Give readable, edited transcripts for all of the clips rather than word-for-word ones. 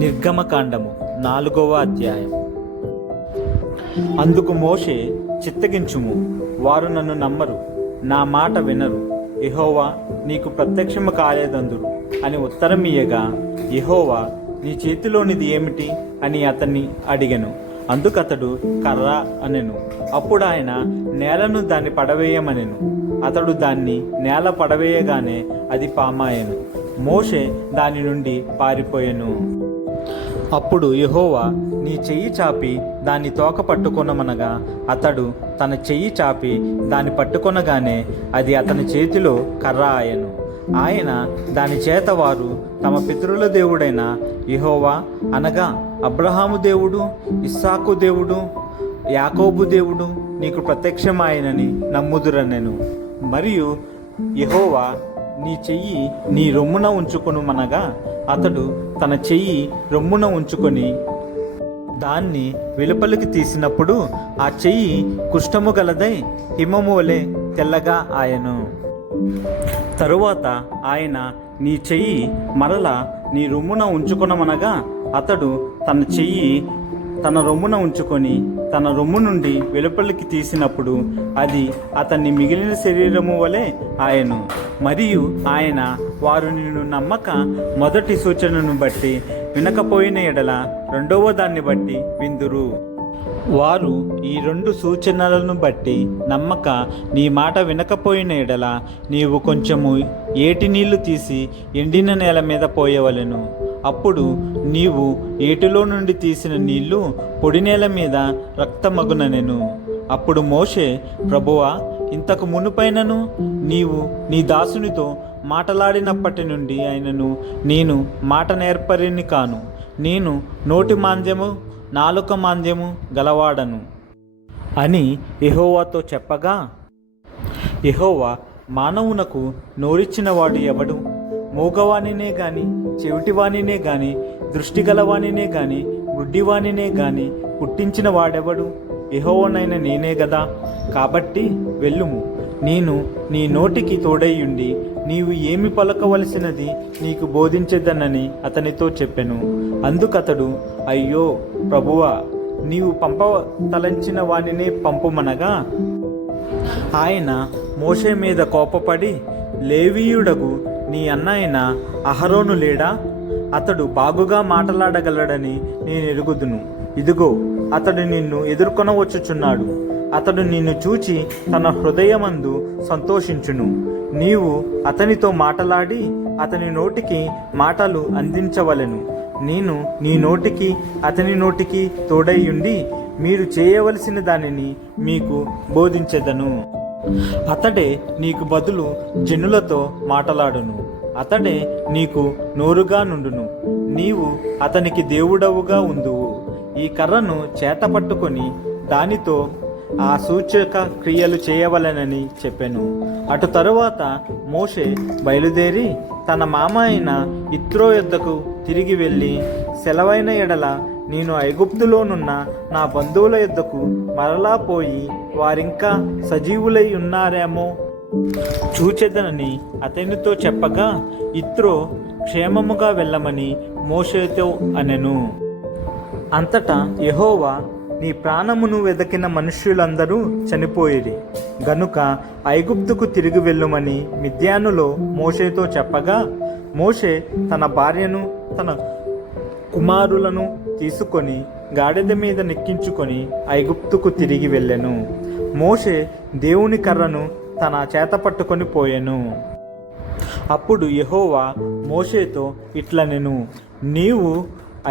నిర్గమకాండము 4వ అధ్యాయం. అందుకు మోషే, చిత్తగించుము, వారు నన్ను నమ్మరు, నా మాట వినరు, యెహోవా నీకు ప్రత్యక్షము కాలేదందురు అని ఉత్తరం ఇయ్యగా, యెహోవా నీ చేతిలోనిది ఏమిటి అని అతన్ని అడిగెను. అందుకతడు కర్ర అనెను. అప్పుడు ఆయన నేలను దాన్ని పడవేయమనెను. అతడు దాన్ని నేల పడవేయగానే అది పామాయెను. మోషే దాని నుండి పారిపోయెను. అప్పుడు యెహోవా, నీ చెయ్యి చాపి దాన్ని తోక పట్టుకొనమనగా, అతడు తన చెయ్యి చాపి దాన్ని పట్టుకొనగానే అది అతని చేతిలో కర్ర ఆయెను. ఆయన దాని చేత వారు తమ పితరుల దేవుడైన యెహోవా అనగా అబ్రహాము దేవుడు, ఇస్సాకు దేవుడు, యాకోబు దేవుడు నీకు ప్రత్యక్షమాయనని నమ్ముదురనెను. మరియు యెహోవా, నీ చెయ్యి నీ రొమ్మున ఉంచుకొనుమనగా, అతడు తన చెయ్యి రొమ్మున ఉంచుకొని దాన్ని వెలుపలికి తీసినప్పుడు ఆ చెయ్యి కుష్ఠము గలదై హిమమోలే తెల్లగా ఆయను. తరువాత ఆయన, నీ చెయ్యి మరల నీ రొమ్మున ఉంచుకొనమనగా, అతడు తన చెయ్యి తన రొమ్మున ఉంచుకొని తన రొమ్ము నుండి వెలుపలికి తీసినప్పుడు అది అతన్ని మిగిలిన శరీరము వలె ఆయను. మరియు ఆయన, వారు నిన్ను నమ్మక మొదటి సూచనను బట్టి వినకపోయిన ఎడల రెండవ దాన్ని బట్టి విందురు. వారు ఈ 2 సూచనలను బట్టి నమ్మక నీ మాట వినకపోయిన ఎడల నీవు కొంచెము ఏటి నీళ్లు తీసి ఎండిన నేల మీద పోయవలెను. అప్పుడు నీవు ఏటిలో నుండి తీసిన నీళ్లు పొడి నేల మీద రక్తమగుననెను. అప్పుడు మోషే, ప్రభువా, ఇంతకు మునుపైనను నీవు నీ దాసునితో మాటలాడినప్పటి నుండి అయినను నేను మాట నేర్పరిని కాను. నేను నోటి మాంద్యము నాలుక మాంద్యము గలవాడను అని యెహోవాతో చెప్పగా, యెహోవా, మానవునకు నోరిచ్చినవాడు ఎవడు? మూగవానినే గాని, చెవిటివానినే గాని, దృష్టిగలవానినే గాని, గుడ్డివానినే గాని పుట్టించిన వాడెవడు? యెహోవానైన నేనే గదా. కాబట్టి వెళ్ళుము, నేను నీ నోటికి తోడైయుండి నీవు ఏమి పలకవలసినది నీకు బోధించెదనని అతనితో చెప్పెను. అందుకతడు, అయ్యో ప్రభువా, నీవు పంపతలంచిన వానినే పంపుమనగా, ఆయన మోషే మీద కోపపడి, లేవీయుడగు నీ అన్నయన అహరోను లేడా? అతడు బాగుగా మాటలాడగలడని నేను ఎరుగుదును. ఇదిగో, అతడు నిన్ను ఎదుర్కొనవచ్చుచున్నాడు. అతడు నిన్ను చూచి తన హృదయమందు సంతోషించును. నీవు అతనితో మాటలాడి అతని నోటికి మాటలు అందించవలెను. నేను నీ నోటికి అతని నోటికి తోడైయుండి మీరు చేయవలసిన దానిని మీకు బోధించెదను. అతడే నీకు బదులు జనులతో మాటలాడును. అతడే నీకు నోరుగా నుండును. నీవు అతనికి దేవుడవుగా ఉందువు. ఈ కర్రను చేత పట్టుకొని దానితో ఆ సూచక క్రియలు చేయవలెనని చెప్పెను. అటు తరువాత మోషే బయలుదేరి తన మామ అయిన యిత్రో యొద్దకు తిరిగి వెళ్ళి, సెలవైన ఎడల నేను ఐగుప్తులోనున్న నా బంధువుల యొద్దకు మరలా పోయి వారింకా సజీవులై ఉన్నారేమో చూచెదనని అతనితో చెప్పగా, యిత్రో క్షేమముగా వెళ్ళమని మోషేతో అనెను. అంతటా యెహోవా, నీ ప్రాణమును వెదకిన మనుష్యులందరూ చనిపోయిరి గనుక ఐగుప్తుకు తిరిగి వెళ్ళుమని మిద్యానులో మోషేతో చెప్పగా, మోషే తన భార్యను తన కుమారులను తీసుకొని గాడిద మీద నెక్కించుకొని ఐగుప్తుకు తిరిగి వెళ్ళెను. మోషే దేవుని కర్రను తన చేత పట్టుకొని పోయెను. అప్పుడు యెహోవా మోషేతో ఇట్లనెను, నీవు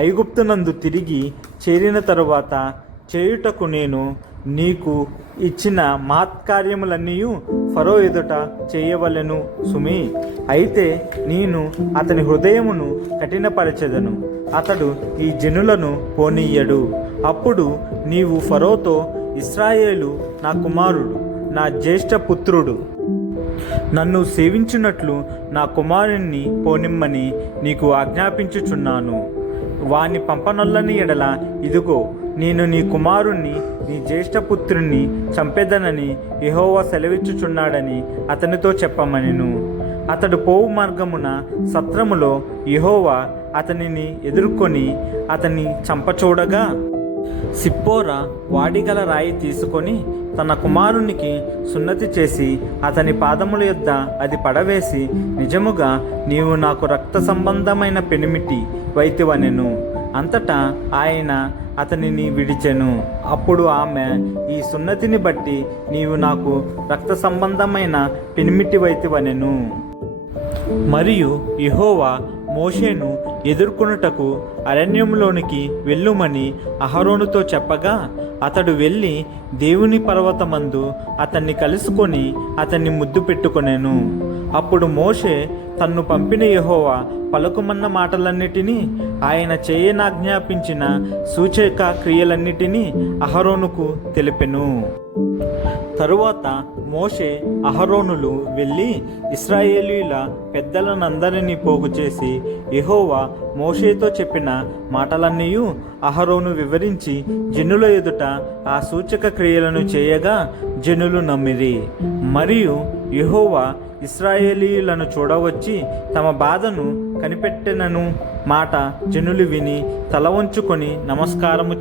ఐగుప్తునందు తిరిగి చేరిన తరువాత చేయుటకు నేను నీకు ఇచ్చిన మహత్కార్యములన్నీ ఫరో ఎదుట చేయవలెను సుమి. అయితే నేను అతని హృదయమును కఠినపరచెదను, అతడు ఈ జనులను పోనీయడు. అప్పుడు నీవు ఫరోతో, ఇశ్రాయేలు నా కుమారుడు, నా జ్యేష్ఠ పుత్రుడు, నన్ను సేవించున్నట్లు నా కుమారుణ్ణి పోనిమ్మని నీకు ఆజ్ఞాపించుచున్నాను. వాని పంపనొల్లని ఎడల, ఇదిగో నేను నీ కుమారుణ్ణి నీ జ్యేష్ఠపుత్రుణ్ణి చంపెదనని యెహోవా సెలవిచ్చుచున్నాడని అతనితో చెప్పమనెను. అతడు పోవు మార్గమున సత్రములో యెహోవా అతనిని ఎదుర్కొని అతన్ని చంపచూడగా సిప్పోరా వాడిగల రాయి తీసుకొని తన కుమారునికి సున్నతి చేసి అతని పాదముల యొద్ద అది పడవేసి, నిజముగా నీవు నాకు రక్త సంబంధమైన పెనిమిటి వైతివనెను. అంతటా ఆయన అతనిని విడిచెను. అప్పుడు ఆమె, ఈ సున్నతిని బట్టి నీవు నాకు రక్త సంబంధమైన పెనిమిటి వైతివనెను. మరియు యెహోవా మోషేను ఎదుర్కొనుటకు అరణ్యంలోనికి వెళ్ళుమని అహరోనుతో చెప్పగా, అతడు వెళ్ళి దేవుని పర్వతమందు అతన్ని కలుసుకొని అతన్ని ముద్దు పెట్టుకొనెను. అప్పుడు మోషే తన్ను పంపిన యెహోవా పలుకుమన్న మాటలన్నిటినీ, ఆయన చేయనాజ్ఞాపించిన సూచక క్రియలన్నిటినీ అహరోనుకు తెలిపెను. తరువాత మోషే అహరోనులు వెళ్ళి ఇశ్రాయేలీయుల పెద్దలనందరినీ పోగు చేసి యెహోవా మోషేతో చెప్పిన మాటలన్నీ అహరోను వివరించి జనుల ఎదుట ఆ సూచక క్రియలను చేయగా జనులు నమ్మిరి. మరియు యెహోవా ఇశ్రాయేలీయులను చూడవచ్చి తమ బాధను కనిపెట్టెనను మాట జనులు విని తల వంచుకొని నమస్కారము